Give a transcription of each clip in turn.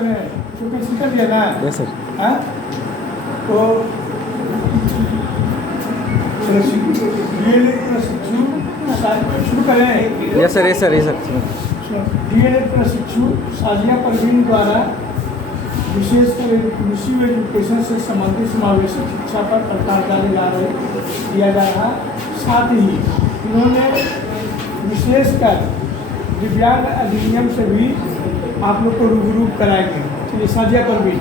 Cancel कर दिया ना। Yes sir. हाँ तो शुरू करें। Yes sir, yes sir, yes sir. DElEd प्रशिक्षु साजिया परवीन द्वारा विशेषकर कृषि एजुकेशन से संबंधित समावेशी शिक्षा पर प्रकाश दिया जा रहा। साथ ही इन्होंने विशेषकर दिव्यांग अधिनियम से भी आप लोग को रूबरू कराएंगे। चलिए साजिया परवीन।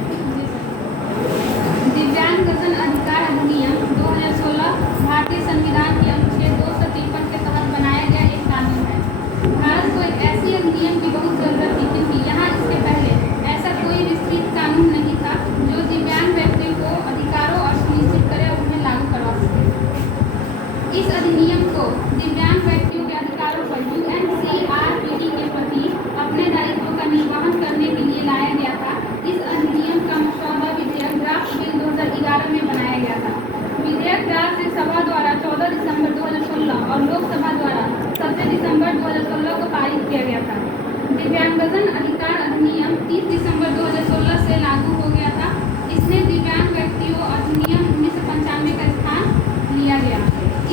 दिव्यांगजन अधिकार अधिनियम 2016 भारतीय संविधान के अनुच्छेद 253 के तहत बनाया गया एक कानून है। भारत को एक ऐसी अधिनियम की बहुत जरूरत थी क्योंकि यहाँ इसके पहले ऐसा कोई विस्तृत कानून नहीं था जो दिव्यांग व्यक्तियों को अधिकारों और सुनिश्चित करे और उन्हें लागू करवा सके। इस अधिनियम को दिव्यांग व्यक्तियों के अधिकारों पर UNCRPD के प्रति अपने दायित्वों का निर्वहन करने के लिए लाया गया था। इस अधिनियम का मसौदा विधेयक ड्राफ्ट बिल 2011 में बनाया गया था। विधेयक राज्यसभा द्वारा 14 दिसंबर 2016 और लोकसभा द्वारा 17 दिसंबर 2016 को पारित किया गया था। दिव्यांगजन अधिकार अधिनियम 30 दिसंबर 2016 से लागू हो गया था। इसने दिव्यांग व्यक्तियों अधिनियम 1995 का स्थान लिया गया।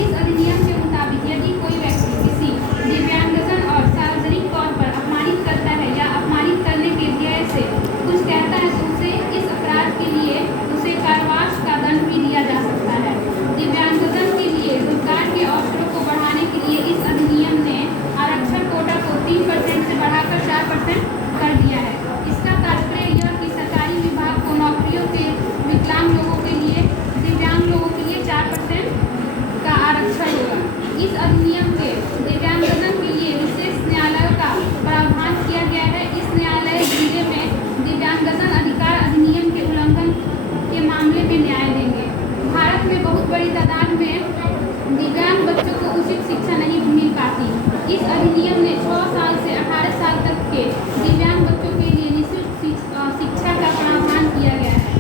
इस अधिनियम के मुताबिक यदि कोई व्यक्ति किसी दिव्यांगजन और सार्वजनिक तौर पर अपमानित करता है या अपमानित करने के ध्येय से कुछ कहता है तो उसे इस अपराध के लिए उसे कारावास का दंड भी दिया जा सकता है। दिव्यांगजन के लिए रोजगार के अवसरों को बढ़ाने के लिए इस अधिनियम ने आरक्षण कोटा को 3% से बढ़ाकर 4% कर दिया है। इसका तात्पर्य यह कि सरकारी विभाग को नौकरियों के विकलांग लोगों के लिए दिव्यांग लोगों के लिए 4% का आरक्षण होगा। इस अधिनियम के दिव्यांगजन के लिए विशेष न्यायालय का प्रावधान किया गया है। इस न्यायालय जिले में दिव्यांगजन अधिकार अधिनियम के उल्लंघन के मामले में न्याय देंगे। भारत में बहुत बड़ी तादाद में दिव्यांग बच्चों को उचित शिक्षा नहीं मिल पाती। इस अधिनियम ने 6 साल से 18 साल तक के दिव्यांग बच्चों के लिए निःशुल्क शिक्षा का प्रावधान किया गया है।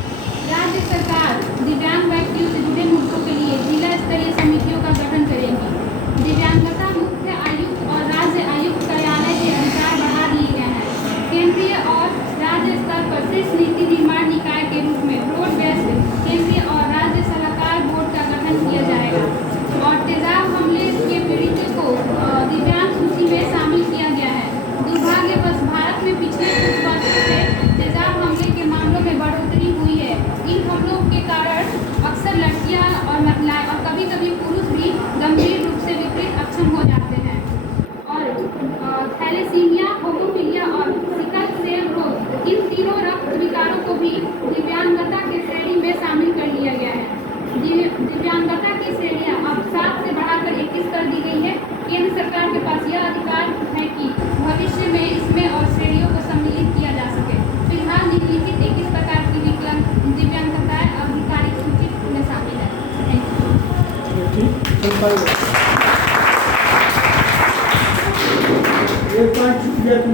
राज्य सरकार दिव्यांग व्यक्तियों से जुड़े मुद्दों के लिए जिला स्तरीय समितियों का गठन करेगी। दिव्यांगता मुख्य आयुक्त और राज्य आयुक्त कार्यालय के अधिकार बढ़ा दिए गए हैं। केंद्रीय और राज्य स्तर पर शीर्ष नीति निर्माण निकाय के रूप में ब्रॉड बेस्ड केंद्रीय और राज्य सलाहकार बोर्ड का गठन किया जाएगा। और तेजाब हमले के पीड़ितों को दिव्यांग सूची में शामिल किया गया है। दुर्भाग्यवश भारत में पिछले कुछ वर्षों से तेजाब हमले के मामलों में बढ़ोतरी हुई है। इन हमलों के कारण अक्सर लड़कियां और महिलाएं और कभी कभी पुरुष भी गंभीर रूप से विपरीत अक्षम हो जाते हैं। और थैलेसीमिया, होमोफिलिया और सिकल सेल रोग, इन तीनों रक्त विकारों को भी दिव्यांगता की श्रेणी में शामिल कर लिया गया है। दिव्यांगता की श्रेणियां अब 7 से बढ़ाकर 21 कर दी गई है। केंद्र सरकार के पास यह अधिकार है कि भविष्य में इसमें और श्रेणियों को सम्मिलित किया जा सके। फिलहाल निम्नलिखित 21 प्रकार की दिव्यांगताएं आधिकारिक सूची में शामिल है। एक